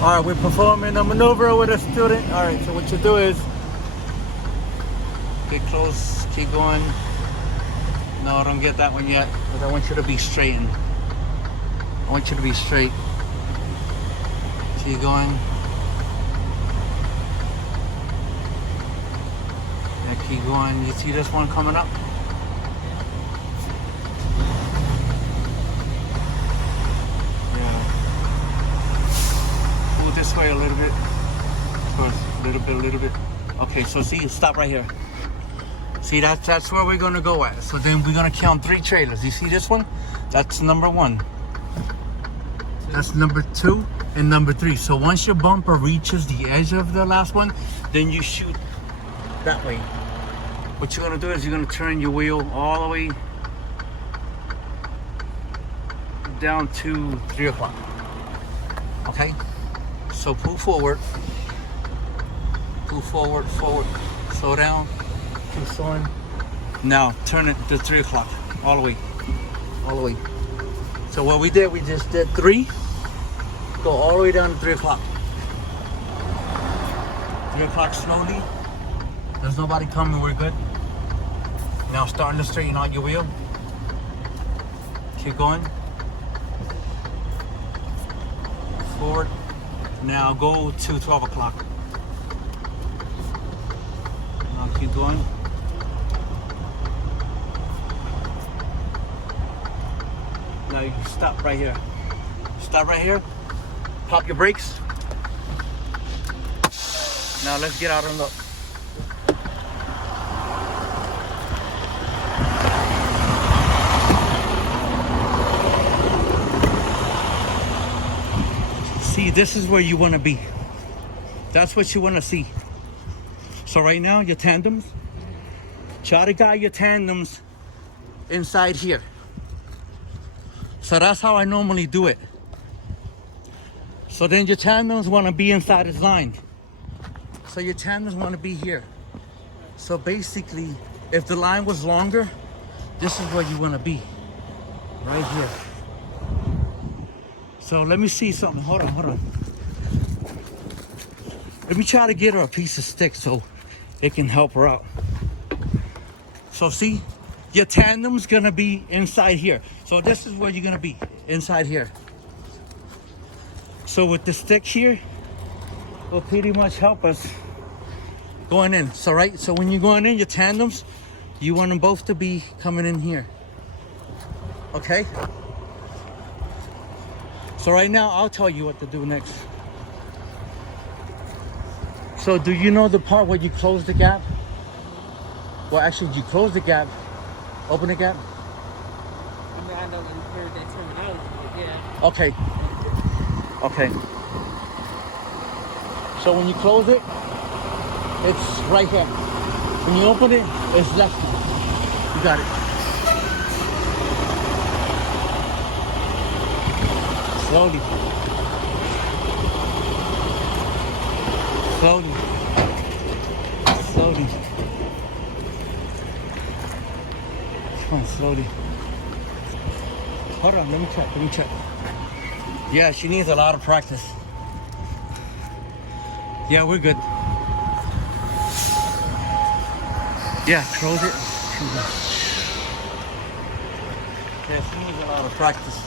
All right, we're performing a maneuver with a student. All right, so what you do is get close, keep going. No, don't get that one yet, but I want you to be straightened. I want you to be straight. Keep going. Yeah, keep going. You see this one coming up? This way a little bit, a little bit. Okay, so see, stop right here. See, that's where we're gonna go at. So then we're gonna count 3 trailers. You see this one? That's number 1. That's number 2 and number 3. So once your bumper reaches the edge of the last one, then you shoot that way. What you're gonna do is you're gonna turn your wheel all the way down to 3 o'clock. Okay? So pull forward, forward, slow down, keep slowing. Now turn it to 3 o'clock, all the way. So what we just did 3, go all the way down to 3 o'clock. 3 o'clock slowly, there's nobody coming, we're good. Now starting to straighten out your wheel. Keep going. Forward. Now go to 12 o'clock. Now keep going. Now you stop right here. Stop right here. Pop your brakes. Now let's get out and look. See, this is where you want to be. That's what you want to see. So right now, your tandems, try to guide your tandems inside here. So that's how I normally do it. So then your tandems want to be inside this line. So your tandems want to be here. So basically, if the line was longer, this is where you want to be. Right here. So let me see something. Hold on. Let me try to get her a piece of stick so it can help her out. So see, your tandem's gonna be inside here. So this is where you're gonna be, inside here. So with the stick here, will pretty much help us going in. So right, so when you're going in, your tandems, you want them both to be coming in here. Okay? So right now, I'll tell you what to do next. So do you know the part where you close the gap? Well, actually, you close the gap, open the gap? I mean, I know you heard that terminology, but yeah. Okay. So when you close it, it's right here. When you open it, it's left. You got it. Slowly. Come on, slowly. Hold on, let me check. Yeah, she needs a lot of practice. Yeah, we're good. Yeah, close it. Yeah, she needs a lot of practice.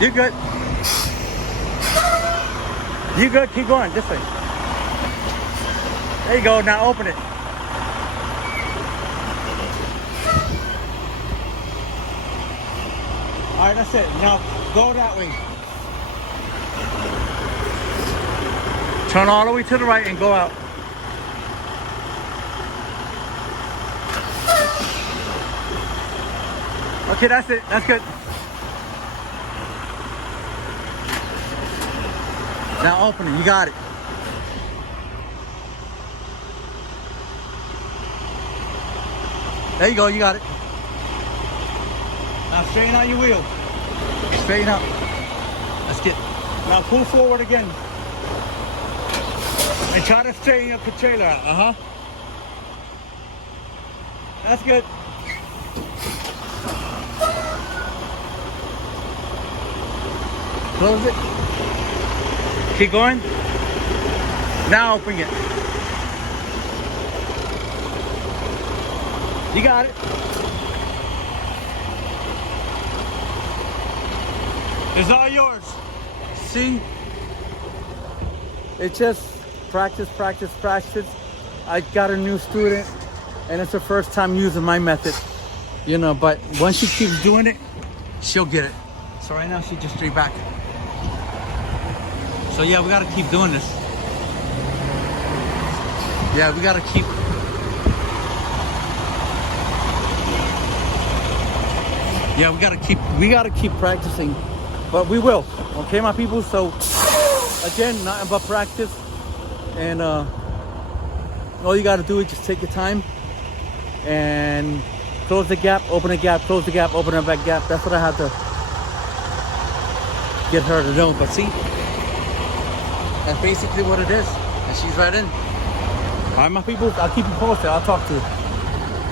You're good. You good, keep going, this way. There you go, now open it. All right, that's it. Now go that way. Turn all the way to the right and go out. Okay, that's it, that's good. Now open it, you got it. There you go, you got it. Now straighten out your wheel. Straighten out. Let's get, now pull forward again. And try to straighten up the trailer out. Uh-huh. That's good. Close it. Keep going. Now open it. You got it. It's all yours. See? It's just practice, practice, practice. I got a new student and it's her first time using my method, you know, but once she keeps doing it, she'll get it. So right now she just straight back. So yeah, we gotta keep doing this. Yeah, we gotta keep. Yeah, we gotta keep practicing, but we will. Okay, my people. So again, nothing but practice, and all you gotta do is just take your time and close the gap, open the gap, close the gap, open the back gap. That's what I had to get her to know. But see, that's basically what it is, and she's right in. All right, my people. I'll keep you posted. I'll talk to you.